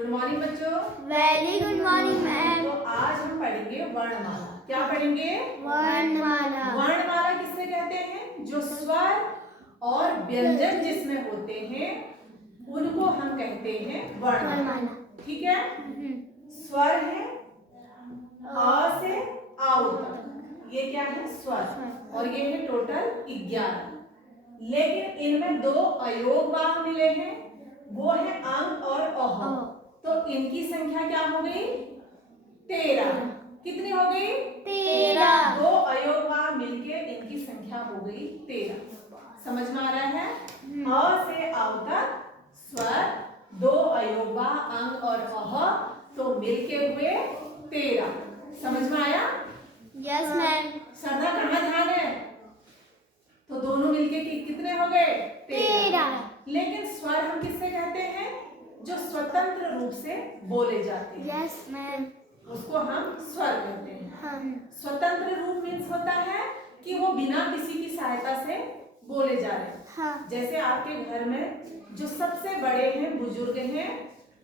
Good morning बच्चों। Very good morning ma'am. तो आज हम पढ़ेंगे वर्णमाला। क्या पढ़ेंगे? वर्णमाला। वर्णमाला किससे कहते हैं? जो स्वर और व्यंजन जिसमें होते हैं उनको हम कहते हैं वर्णमाला। ठीक है। स्वर है अ से आओ तक, ये क्या है? स्वर। और ये है टोटल 11। लेकिन इनमें 2 अयोगवाह मिले हैं, वो है अंग और अह। तो इनकी संख्या क्या हो गई? 13। कितनी हो गई? 13। 2 अयोगवाह मिलके इनकी संख्या हो गई 13। समझ में आ रहा है? अ से आओ तक स्वर, 2 अयोगवाह अंग और अह, तो मिलके हुए 13। समझ में आया? Yes ma'am. श्रद्धा कहाँ ध्यान है? तो दोनों मिलके कितने हो गए? 13। लेकिन स्वर हम किससे कहते हैं? जो स्वतंत्र रूप से बोले जाते हैं। Yes ma'am. उसको हम स्वर कहते हैं। हाँ। स्वतंत्र रूप मीन्स होता है कि वो बिना किसी की सहायता से बोले जा रहे हैं। हाँ। जैसे आपके घर में जो सबसे बड़े हैं, बुजुर्ग हैं,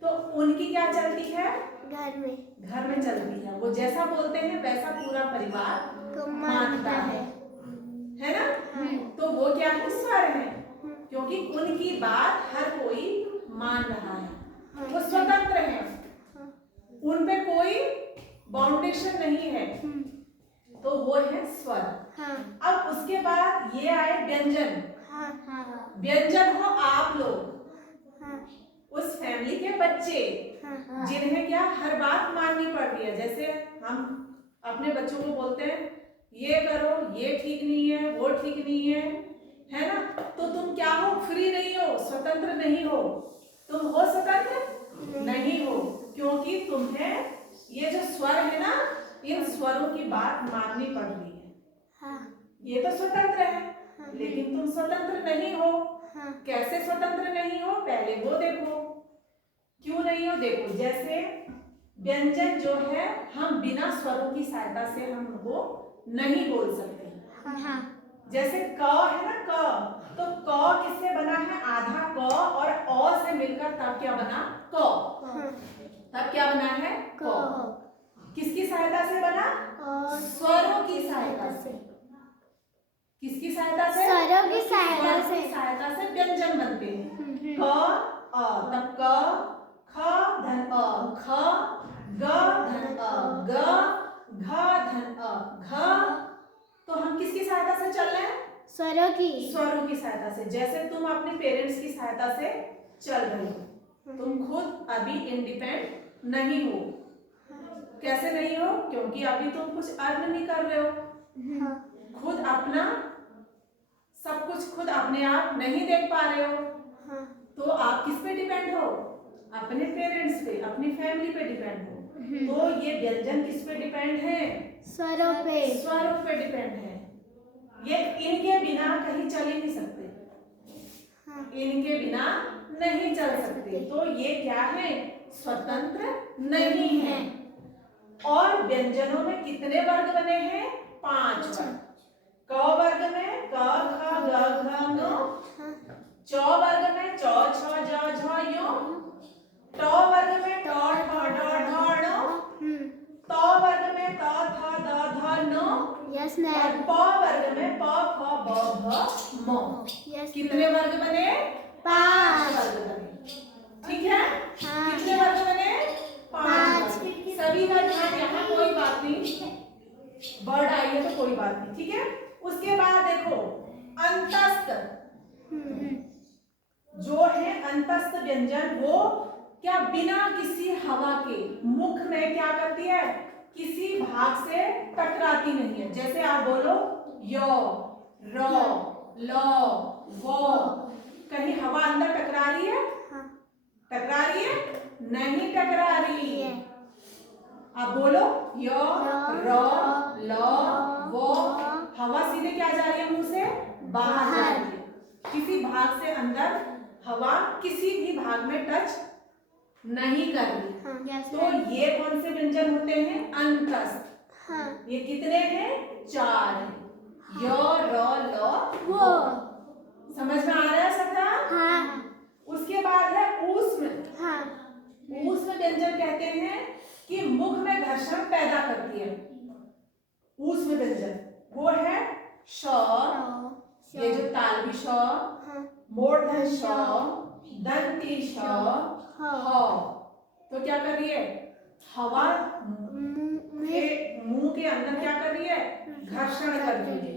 तो उनकी क्या चलती है? घर में चलती है। वो जैसा बोलते हैं वैसा पूरा परिवार मानता है ना? तो वो क्या है? स्वर है, क्योंकि उनकी बात हर कोई मान रहा है। वो स्वतंत्र है, उन पे कोई बाउंडेशन नहीं है, तो वो है स्वर। अब उसके बाद ये आए व्यंजन। व्यंजन हो आप लोग, उस फैमिली के बच्चे जिन्हें क्या हर बात माननी पड़ रही है। जैसे हम अपने बच्चों को बोलते हैं ये करो, ये ठीक नहीं है, वो ठीक नहीं है ना? तो तुम क्या हो? फ्री नहीं हो, स्वतंत्र नहीं हो। तुम हो स्वतंत्र नहीं हो, क्योंकि तुम्हें ये जो स्वर है ना, इन स्वरों की बात माननी पड़ रही है। ये तो स्वतंत्र है, लेकिन तुम स्वतंत्र नहीं हो। कैसे स्वतंत्र नहीं हो? पहले वो देखो। क्यों नहीं हो? देखो, जैसे व्यंजन जो है हम बिना स्वरों की सहायता से हम उनको नहीं बोल सकते। जैसे क है ना, क, तो क किससे बना है? आधा क और अ से मिलकर तब क्या बना? क। तब क्या बना है? क। किसकी सहायता से बना? स्वरों की सहायता से। किसकी सहायता से? स्वरों की सहायता से। सहायता से व्यंजन बनते हैं। क अ, तब क, ख धन अ, ख, ग धन अ, ग, घ धन अ, घ। तो हम किसकी सहायता से चल रहे हैं? स्वरों की। स्वरों की सहायता से। जैसे तुम अपने पेरेंट्स की सहायता से चल रहे हो, तुम खुद अभी इंडिपेंडेंट नहीं हो। कैसे नहीं हो? क्योंकि अभी तुम कुछ अर्न नहीं कर रहे हो, खुद अपना सब कुछ खुद अपने आप नहीं देख पा रहे हो। तो आप किस पे डिपेंड हो? अपने पेरेंट्स पे, अपनी फैमिली पे डिपेंड हो। तो ये व्यंजन किस पे डिपेंड है? स्वरों पे। स्वरों पे डिपेंड है। ये इनके बिना कहीं चल ही नहीं सकते। इनके बिना नहीं चल सकते। तो ये क्या है? स्वतंत्र नहीं है। और व्यंजनों में कितने वर्ग बने हैं? 5 वर्ग। क वर्ग में क ख ग घ ङ, च वर्ग में च छ ज झ ञ, ट वर्ग में ट ठ ड ढ ण, त वर्ग में त थ द ध न, यस और मैम। प वर्ग में प फ ब भ म। कितने वर्ग बने? 5 वर्ग बने। ठीक है? कितने वर्ग बने? 5 वर्ग। सभी का ध्यान यहाँ, कोई बात नहीं, वर्ड आई है तो कोई बात नहीं। ठीक है? उसके बाद देखो अंतस्थ, जो है अंतस्थ व्यंजन, वो क्या बिना किसी हवा के मुख में क्या करती है? किसी भाग से टकराती नहीं है। जैसे आप बोलो य, र, ल, व, कहीं हवा अंदर टकरा रही है? टकरा रही है? नहीं टकरा रही है। आप बोलो य, र, ल, व, हवा सीधे क्या जा रही है? मुंह से बाहर जा रही है। किसी भाग से अंदर हवा किसी भी भाग में टच नहीं कर रही। तो ये कौन से व्यंजन होते हैं? अंतस्थ। ये कितने हैं? 4 हैं। य, र, ल, व। समझ में आ रहा है सबका? उसके बाद है ऊष्म। ऊष्म व्यंजन कहते हैं कि मुख में घर्षण पैदा करती है। ऊष्म व्यंजन वो है श, ये जो तालवी श, मूर्धन श, दंती श, ह। तो क्या कर रही है? हवा मुंह के अंदर क्या कर रही है? घर्षण कर रही है,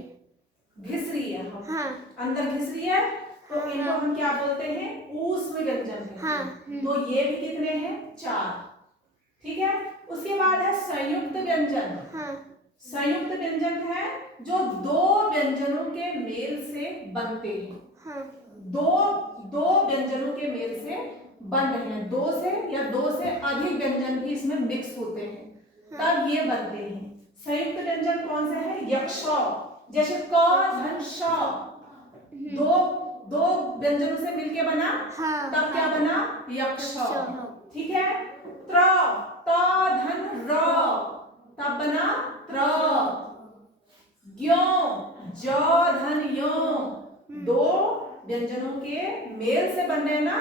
घिस रही है, हवा अंदर घिस रही है। तो इनको हम क्या बोलते हैं? ऊष्म व्यंजन कहते हैं। तो ये भी कितने हैं? 4। ठीक है। उसके बाद है संयुक्त व्यंजन। संयुक्त व्यंजन है जो 2 व्यंजनों के मेल से बनते हैं। दो व्यंजनों के मेल से बन रहे हैं, 2 से या 2 से अधिक व्यंजन भी इसमें मिक्स होते हैं, तब ये बनते हैं। संयुक्त व्यंजन कौन से हैं? यक्ष, जैसे क धन श, दो व्यंजनों से मिलके बना, तब क्या बना? यक्ष। ठीक है। त्र, त धन र, तब बना त्र। ज्ञो, ज धन यो, 2 व्यंजनों के मेल से बन रहे ना,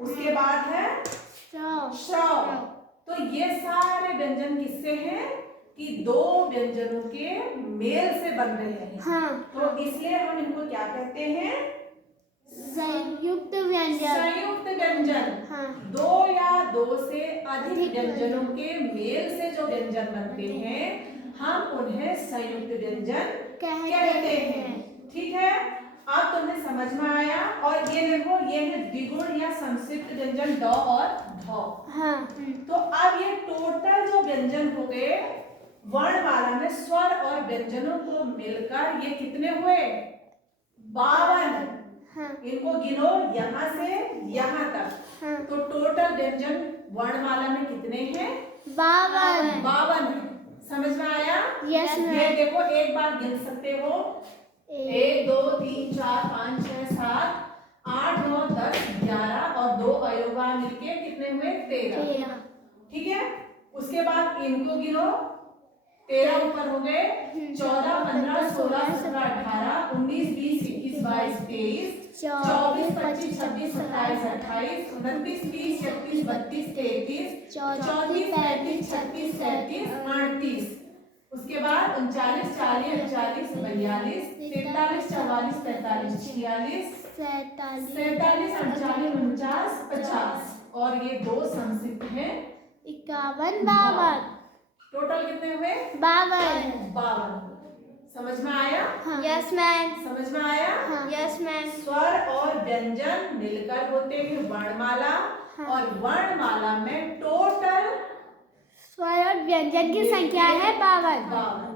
उसके बाद है श। तो ये सारे व्यंजन किससे हैं? कि 2 व्यंजनों के मेल से बन रहे हैं। तो इसलिए हम इनको क्या कहते हैं? संयुक्त व्यंजन। संयुक्त व्यंजन। 2 या 2 से अधिक व्यंजनों के मेल से जो व्यंजन बनते हैं, हम उन्हें संयुक्त व्यंजन कहते हैं। ठीक है। अब तुम्हें समझ में आया। और ये देखो, ये है द्विगुण या संक्षिप्त व्यंजन ड और ध। तो अब ये टोटल जो व्यंजन हो गए वर्णमाला में स्वर और व्यंजनों को मिलकर, ये कितने हुए? 52। इनको गिनो यहाँ से यहाँ तक। तो टोटल व्यंजन वर्णमाला में कितने हैं? 52 है। समझ में आया? Yes ma'am. ये देखो, एक बार गिन सकते हो। 1 2 3 4 5 6 7 8 9 10 11 और 2 अयोगा मिलके कितने हुए? 13। ठीक है। उसके बाद इनको गिनो, 13 ऊपर हो गए, 14 15 16 17 18 19 20 21 22 23 24 25 26 27 28 29 30 31 32 33 34 35 36 37 38। उसके बाद 39 40 41 42 43 44 45 46 47 48 49 50। और ये 2 संक्षिप्त हैं 51 52। टोटल कितने हुए? 52। समझ में आया? Yes ma'am. समझ में आया? Yes ma'am. स्वर और व्यंजन मिलकर होते हैं वर्णमाला। और वर्णमाला में टोटल स्वर और व्यंजन की संख्या है 52।